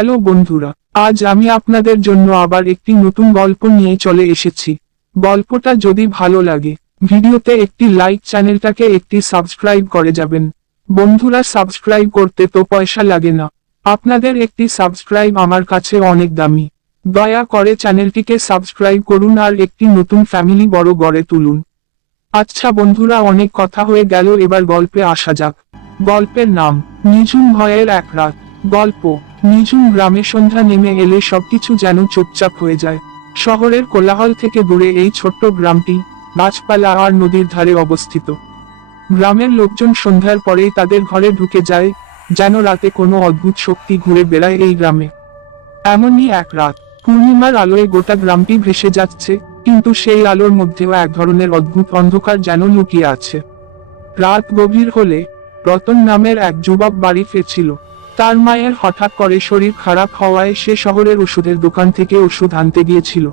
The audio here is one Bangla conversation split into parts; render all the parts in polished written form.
হ্যালো বন্ধুরা, আজ আমি আপনাদের জন্য আবার একটি নতুন গল্প নিয়ে চলে এসেছি। গল্পটা যদি ভালো লাগে ভিডিওতে একটি লাইক, চ্যানেলটাকে একটি সাবস্ক্রাইব করে যাবেন। বন্ধুরা, সাবস্ক্রাইব করতে তো পয়সা লাগে না, আপনাদের একটি সাবস্ক্রাইব আমার কাছে অনেক দামি। দয়া করে চ্যানেলটিকে সাবস্ক্রাইব করুন আর একটি নতুন ফ্যামিলি বড় গড়ে তুলুন। আচ্ছা বন্ধুরা, অনেক কথা হয়ে গেল, এবার গল্পে আসা যাক। গল্পের নাম নিঝুম ভয়ের এক রাত। গল্প। নিঝুম গ্রামে সন্ধ্যা নেমে এলে সবকিছু যেন চুপচাপ হয়ে যায়। শহরের কোলাহল থেকে দূরে এই ছোট্ট গ্রামটি গাছপালা আর নদীর ধারে অবস্থিত। গ্রামের লোকজন সন্ধ্যার পরেই তাদের ঘরে ঢুকে যায়, যেন রাতে কোনো অদ্ভুত শক্তি ঘুরে বেড়ায় এই গ্রামে। এমনই এক রাত, পূর্ণিমার আলোয় গোটা গ্রামটি ভেসে যাচ্ছে, কিন্তু সেই আলোর মধ্যেও এক ধরনের অদ্ভুত অন্ধকার যেন লুকিয়ে আছে। রাত গভীর হলে রতন নামের এক যুবক বাড়ি ফিরছিল। তার মায়ের হঠাৎ করে শরীর খারাপ হওয়ায় সে শহরের ওষুধের দোকান থেকে ওষুধ আনতে গিয়েছিল।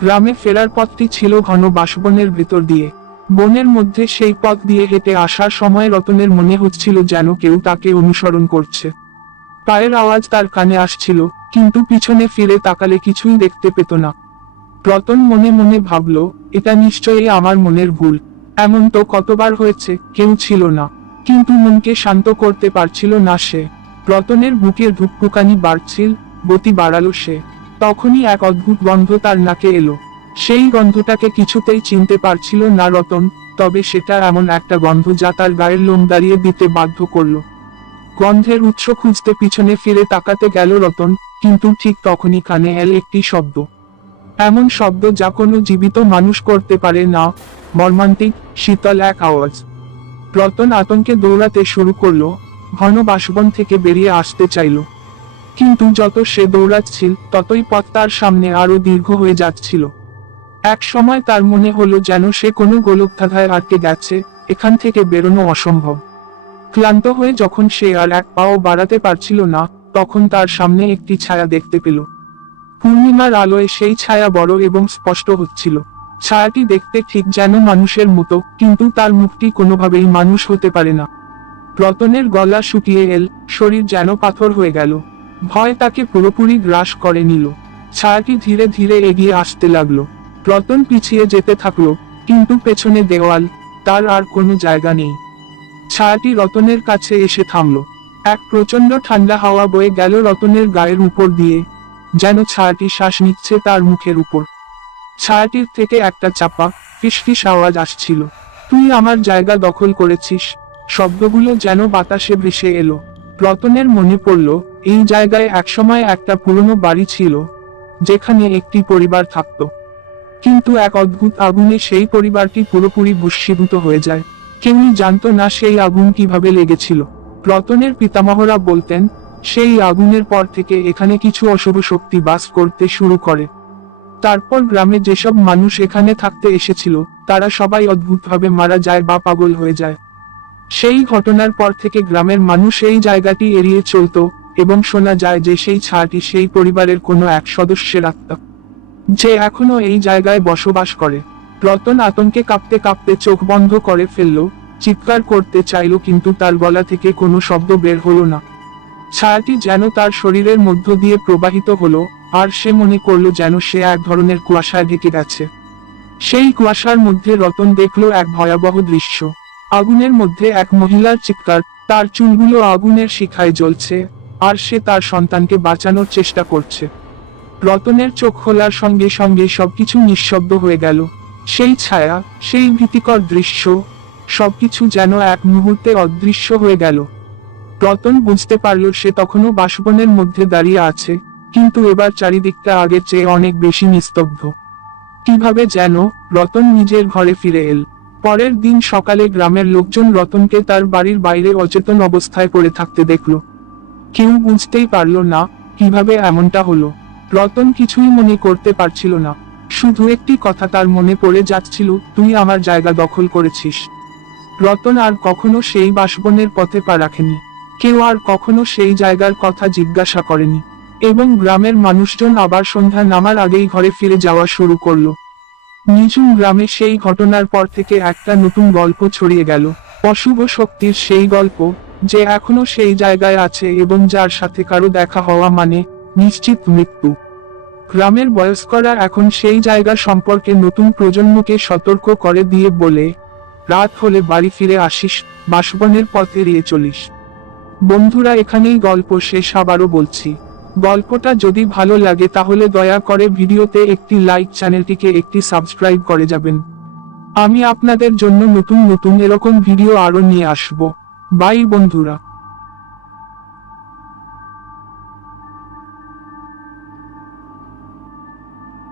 গ্রামে ফেরার পথটি ছিল ঘন বাঁশবনের ভেতর দিয়ে। বনের মধ্যে সেই পথ দিয়ে হেঁটে আসার সময় রতনের মনে হচ্ছিল যেন কেউ তাকে অনুসরণ করছে। পায়ের আওয়াজ তার কানে আসছিল, কিন্তু পিছনে ফিরে তাকালে কিছুই দেখতে পেত না। রতন মনে মনে ভাবল, এটা নিশ্চয়ই আমার মনের ভুল। এমন তো কতবার হয়েছে, কেউ ছিল না। কিন্তু মনকে শান্ত করতে পারছিল না সে। রতনের বুকের ধুকপুকানি বাড়ছিল, গতি বাড়ালো সে। তখনই এক অদ্ভুত গন্ধ তার নাকে এলো। সেই গন্ধটাকে কিছুতেই চিনতে পারছিল না রতন, তবে সেটা এমন একটা গন্ধ যা তার গায়ের লোম দাঁড়িয়ে দিতে বাধ্য করলো। গন্ধের উৎস খুঁজতে পিছনে ফিরে তাকাতে গেল রতন, কিন্তু ঠিক তখনই কানে এল একটি শব্দ। এমন শব্দ যা কোনো জীবিত মানুষ করতে পারে না, মর্মান্তিক, শীতল এক আওয়াজ। রতন আতঙ্কে দৌড়াতে শুরু করলো, ঘন বাঁশবন থেকে বেরিয়ে আসতে চাইল। কিন্তু যত সে দৌড়াচ্ছিল ততই পথ তার সামনে আরো দীর্ঘ হয়ে যাচ্ছিল। এক সময় তার মনে হলো যেন সে কোনো গোলকধাঁধায় আটকে গেছে, এখান থেকে বেরোনো অসম্ভব। ক্লান্ত হয়ে যখন সে আর এক পাও বাড়াতে পারছিল না, তখন তার সামনে একটি ছায়া দেখতে পেল। পূর্ণিমার আলোয় সেই ছায়া বড় এবং স্পষ্ট হচ্ছিল। ছায়াটি দেখতে ঠিক যেন মানুষের মতো, কিন্তু তার মুখটি কোনোভাবেই মানুষ হতে পারে না। রতনের গলা শুকিয়ে এল, শরীর যেন পাথর হয়ে গেল। ভয় তাকে পুরোপুরি গ্রাস করে নিল। ছায়াটি ধীরে ধীরে এগিয়ে আসতে লাগলো। রতন পিছিয়ে যেতে থাকলো, কিন্তু পেছনে দেওয়াল, তার আর কোনো জায়গা নেই। ছায়াটি রতনের কাছে এসে থামলো। এক প্রচন্ড ঠান্ডা হাওয়া বয়ে গেল রতনের গায়ের উপর দিয়ে, যেন ছায়াটি শ্বাস নিচ্ছে তার মুখের উপর। ছায়াটির থেকে একটা চাপা, ফিসফিস আওয়াজ আসছিল। তুই আমার জায়গা দখল করেছিস। শব্দগুলো যেন বাতাসে ভেসে এলো। রতনের মনে পড়ল, এই জায়গায় একসময় একটা পুরনো বাড়ি ছিল, যেখানে একটি পরিবার থাকত। কিন্তু এক অদ্ভুত আগুনে সেই পরিবারটি পুরোপুরি ভস্মীভূত হয়ে যায়। কেউই জানতো না সেই আগুন কিভাবে লেগেছিল। রতনের পিতামহরা বলতেন, সেই আগুনের পর থেকে এখানে কিছু অশুভ শক্তি বাস করতে শুরু করে। তারপর গ্রামে যেসব মানুষ এখানে থাকতে এসেছিল, তারা সবাই অদ্ভুতভাবে মারা যায় বা পাগল হয়ে যায়। সেই ঘটনার পর থেকে গ্রামের মানুষ এই জায়গাটি এড়িয়ে চলত, এবং শোনা যায় যে সেই ছায়াটি সেই পরিবারের কোনো এক সদস্যের আত্মা, যে এখনো এই জায়গায় বসবাস করে। রতন আতঙ্কে কাঁপতে কাঁপতে চোখ বন্ধ করে ফেলল, চিৎকার করতে চাইল, কিন্তু তার গলা থেকে কোনো শব্দ বের হলো না। ছায়াটি যেন তার শরীরের মধ্য দিয়ে প্রবাহিত হলো, আর সে মনে করল যেন সে এক ধরনের কুয়াশায় ঢেকে গেছে। সেই কুয়াশার মধ্যে রতন দেখল এক ভয়াবহ দৃশ্য। আগুনের মধ্যে এক মহিলার চিৎকার, তার চুলগুলো আগুনের শিখায় জ্বলছে, আর সে তার সন্তানকে বাঁচানোর চেষ্টা করছে। রতনের চোখ খোলার সঙ্গে সঙ্গে সবকিছু নিঃশব্দ হয়ে গেল। সেই ছায়া, সেই ভীতিকর দৃশ্য, সবকিছু যেন এক মুহূর্তে অদৃশ্য হয়ে গেল। রতন বুঝতে পারল সে তখনও বাঁশবনের মধ্যে দাঁড়িয়ে আছে, কিন্তু এবার চারিদিকটা আগের চেয়ে অনেক বেশি নিস্তব্ধ। কিভাবে যেন রতন নিজের ঘরে ফিরে এল। পরের দিন সকালে গ্রামের লোকজন রতনকে তার বাড়ির বাইরে অচেতন অবস্থায় পড়ে থাকতে দেখল। কেউ বুঝতেই পারল না কিভাবে এমনটা হলো। রতন কিছুই মনে করতে পারছিল না। শুধু একটি কথা তার মনে পড়ে যাচ্ছিল, তুই আমার জায়গা দখল করেছিস। রতন আর কখনো সেই বাঁশবনের পথে পা রাখেনি। কেউ আর কখনো সেই জায়গার কথা জিজ্ঞাসা করেনি। এবং গ্রামের মানুষজন আবার সন্ধ্যা নামার আগেই ঘরে ফিরে যাওয়া শুরু করলো। নিঝুম গ্রামে সেই ঘটনার পর থেকে একটা নতুন গল্প ছড়িয়ে গেল। অশুভ শক্তির সেই গল্প, যে এখনো সেই জায়গায় আছে এবং যার সাথে কারো দেখা হওয়া মানে নিশ্চিত মৃত্যু। গ্রামের বয়স্করা এখন সেই জায়গা সম্পর্কে নতুন প্রজন্মকে সতর্ক করে দিয়ে বলে, রাত হলে বাড়ি ফিরে আসিস, বাসবনের পথ এড়িয়ে চলিস। বন্ধুরা, এখানেই গল্প শেষ। আবারও বলছি, গল্পটা যদি ভালো লাগে তাহলে দয়া করে ভিডিওতে একটি লাইক, চ্যানেলটিকে একটি সাবস্ক্রাইব করে যাবেন। আমি আপনাদের জন্য নতুন নতুন এরকম ভিডিও আরো নিয়ে আসব। বাই বন্ধুরা।